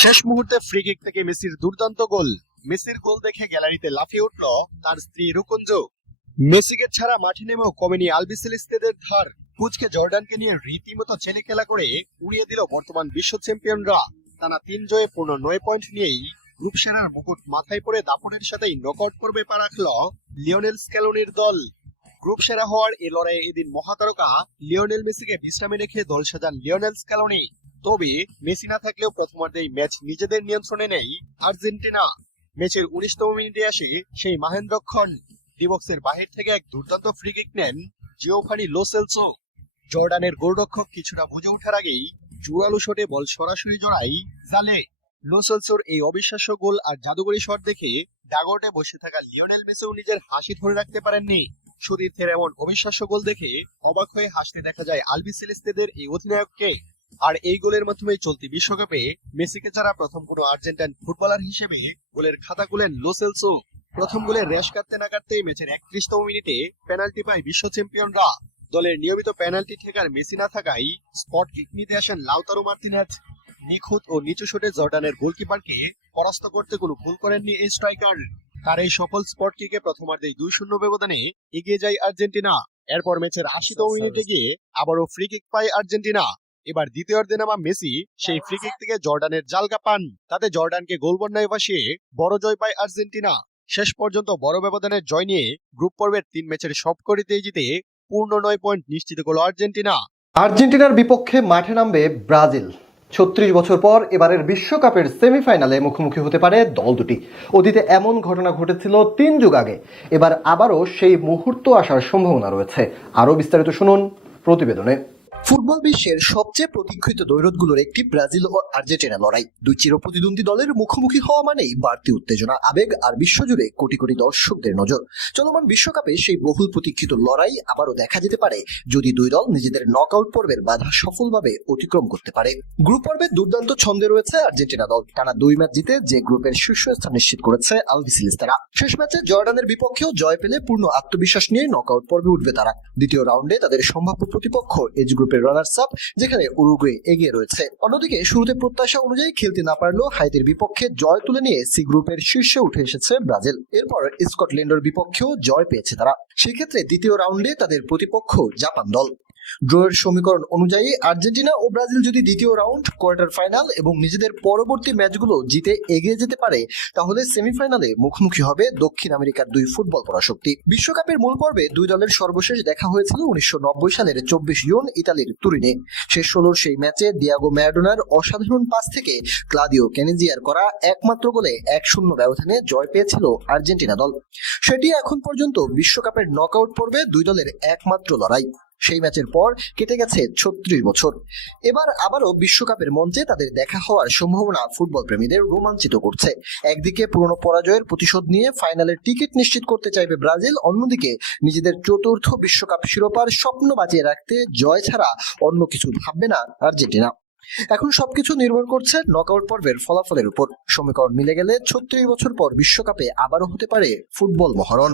শেষ মুহূর্তে free kick থেকে মেসির দুর্দান্ত গোল। মেসির গোল দেখে গ্যালারিতে লাফিয়ে উঠল তার স্ত্রী রুকুঞ্জ। মেসিকে ছাড়া মাঠে নেমেও কমেনি আলবিসেলেস্তেদের ধার। পুচকে জর্ডানকে নিয়ে রীতিমতো ছেলে খেলা করে উড়িয়ে দিল বর্তমান বিশ্ব চ্যাম্পিয়নরা। টানা 3 জয়ে পূর্ণ 9 পয়েন্ট নিয়েই গ্রুপ সেরার মুকুট মাথায় পড়ে দাপটের সাথেই নকআউট পর্বে পা রাখল লিওনেল স্ক্যালোনির দল। গ্রুপ সেরা হওয়ার এই লড়াইয়ে এদিন মহাতারকা লিওনেল মেসিকে বিশ্রামে রেখে দল সাজান লিওনেল স্ক্যালোনি। তবে মেসি না থাকলেও প্রথমার্ধেই ম্যাচ নিজেদের নিয়ন্ত্রণে নেই আর্জেন্টিনা। ম্যাচের 19তম মিনিটে আসে সেই মাহেন্দ্রক্ষণ। ডিবক্সের বাহির থেকে এক দুর্দান্ত ফ্রি কিক নেন জিওভানি লো সেলসো। জর্ডানের গোলরক্ষক কিছুটা বুঝে ওঠার আগেই জোরালো শটে বল সরাসরি জড়াই জালে। লো সেলসোর এই অবিশ্বাস্য গোল আর জাদুকরী শট দেখে ডাগআউটে বসে থাকা লিওনেল মেসিও নিজের হাসি ধরে রাখতে পারেননি। সতীর্থের এমন অবিশ্বাস্য গোল দেখে অবাক হয়ে হাসতে দেখা যায় আলবিসেলেস্তেদের এই অধিনায়ককে। আর এই গোলের মাধ্যমে চলতি বিশ্বকাপে মেসিকে ছাড়া প্রথম কোনো আর্জেন্টাইন ফুটবলার হিসেবে গোলের খাতা খুলেন লো সেলসো। প্রথম গোলে রেশ কাটতে না কাটতেই ম্যাচের 31তম মিনিটে পেনাল্টি পায় বিশ্ব চ্যাম্পিয়নরা। দলের নিয়মিত পেনাল্টি ঠেকার মেসি না থাকায় স্পট কিক নিতে আসেন লাউতারো মার্তিনেজ। নিখুঁত ও নিচু শুটে জর্ডানের গোলকিপারকে পরাস্ত করতে কোনো ভুল করেননি এই স্ট্রাইকার। তার এই সফল স্পট কিকে প্রথমার্ধেই 2-0 ব্যবধানে এগিয়ে যায় আর্জেন্টিনা। এরপর ম্যাচের 80তম মিনিটে গিয়ে আবারও ফ্রি কিক পায় আর্জেন্টিনা। এবার দ্বিতীয়ার্ধে নামা মেসি সেই ফ্রি কিক থেকে জর্ডানের জালকা পান। তাতে জর্ডানকে গোল বন্যায় ভাসিয়ে বড় জয় পায় আর্জেন্টিনা। শেষ পর্যন্ত বড় ব্যবধানের জয় নিয়ে গ্রুপ পর্বের 3 ম্যাচের সবকটিতেই জিতে পূর্ণ 9 পয়েন্ট নিশ্চিত করল আর্জেন্টিনা। আর্জেন্টিনার বিপক্ষে মাঠে নামবে ব্রাজিল। 36 বছর পর এবারের বিশ্বকাপের সেমিফাইনালে মুখোমুখি হতে পারে দল দুটি। অতীতে এমন ঘটনা ঘটেছিল 3 যুগ আগে। এবার আবারও সেই মুহূর্ত আসার সম্ভাবনা রয়েছে। আরও বিস্তারিত শুনুন প্রতিবেদনে। ফুটবল বিশ্বের সবচেয়ে প্রতীক্ষিত দ্বৈরথগুলোর একটি ব্রাজিল ও আর্জেন্টিনা লড়াই। দুই চিরপ্রতিদ্বন্দ্বী দলের মুখোমুখি হওয়া মানেই বাড়তি উত্তেজনা, আবেগ আর বিশ্বজুড়ে কোটি কোটি দর্শকদের নজর। চলমান বিশ্বকাপে সেই বহুল প্রতীক্ষিত লড়াই আবারও দেখা যেতে পারে যদি দুই দল নিজেদের নকআউট পর্বের বাধা সফলভাবে অতিক্রম করতে পারে। গ্রুপ পর্বে দুর্দান্ত ছন্দে রয়েছে আর্জেন্টিনা দল। টানা 2 ম্যাচ জিতে যে গ্রুপের শীর্ষস্থান নিশ্চিত করেছে আলবিসেলেস্তেরা। শেষ ম্যাচে জর্ডানের বিপক্ষেও জয় পেলে পূর্ণ আত্মবিশ্বাস নিয়ে নকআউট পর্বে উঠবে তারা। দ্বিতীয় রাউন্ডে তাদের সম্ভাব্য প্রতিপক্ষ এজ গ্রুপের রানার্স আপ, যেখানে উরুগুয়ে এগিয়ে রয়েছে। অন্যদিকে শুরুতে প্রত্যাশা অনুযায়ী খেলতে না পারলেও হাইতির বিপক্ষে জয় তুলে নিয়ে সি গ্রুপের শীর্ষে উঠে এসেছে ব্রাজিল। এরপর স্কটল্যান্ডের বিপক্ষেও জয় পেয়েছে তারা। সেক্ষেত্রে দ্বিতীয় রাউন্ডে তাদের প্রতিপক্ষ জাপান দল। ড্রয়ের সমীকরণ অনুযায়ী আর্জেন্টিনা ও ব্রাজিল যদি দ্বিতীয় রাউন্ড, কোয়ার্টার ফাইনাল এবং নিজেদের পরবর্তী ম্যাচগুলো জিতে এগিয়ে যেতে পারে, তাহলে সেমিফাইনালে মুখোমুখি হবে দক্ষিণ আমেরিকার দুই ফুটবল পরাশক্তি। বিশ্বকাপের মূল পর্বে দুই দলের সর্বশেষ দেখা হয়েছিল 1990 সালের 24 জুন ইতালির তুরিনে। শেষ 16 সেই ম্যাচে দিয়াগো ম্যারাডোনার অসাধারণ পাস থেকে ক্লাদিও কেনেজিয়ার করা একমাত্র গোলে 1-0 ব্যবধানে জয় পেয়েছিল আর্জেন্টিনা দল। সেটি এখন পর্যন্ত বিশ্বকাপের নকআউট পর্বে দুই দলের একমাত্র লড়াই। সেই ম্যাচের পর কেটে গেছে 36 বছর। এবার আবারও বিশ্বকাপের মঞ্চে তাদের দেখা হওয়ার সম্ভাবনা ফুটবল প্রেমীদের রোমাঞ্চিত করছে। একদিকে পুরনো পরাজয়ের প্রতিশোধ নিয়ে ফাইনালের টিকিট নিশ্চিত করতে চাইবে ব্রাজিল, অন্যদিকে নিজেদের চতুর্থ বিশ্বকাপ শিরোপার স্বপ্ন বাঁচিয়ে রাখতে জয় ছাড়া অন্য কিছু ভাববে না আর্জেন্টিনা। এখন সবকিছু নির্ভর করছে নকআউট পর্বের ফলাফলের উপর। সমীকরণ মিলে গেলে 36 বছর পর বিশ্বকাপে আবারও হতে পারে ফুটবল মহরণ।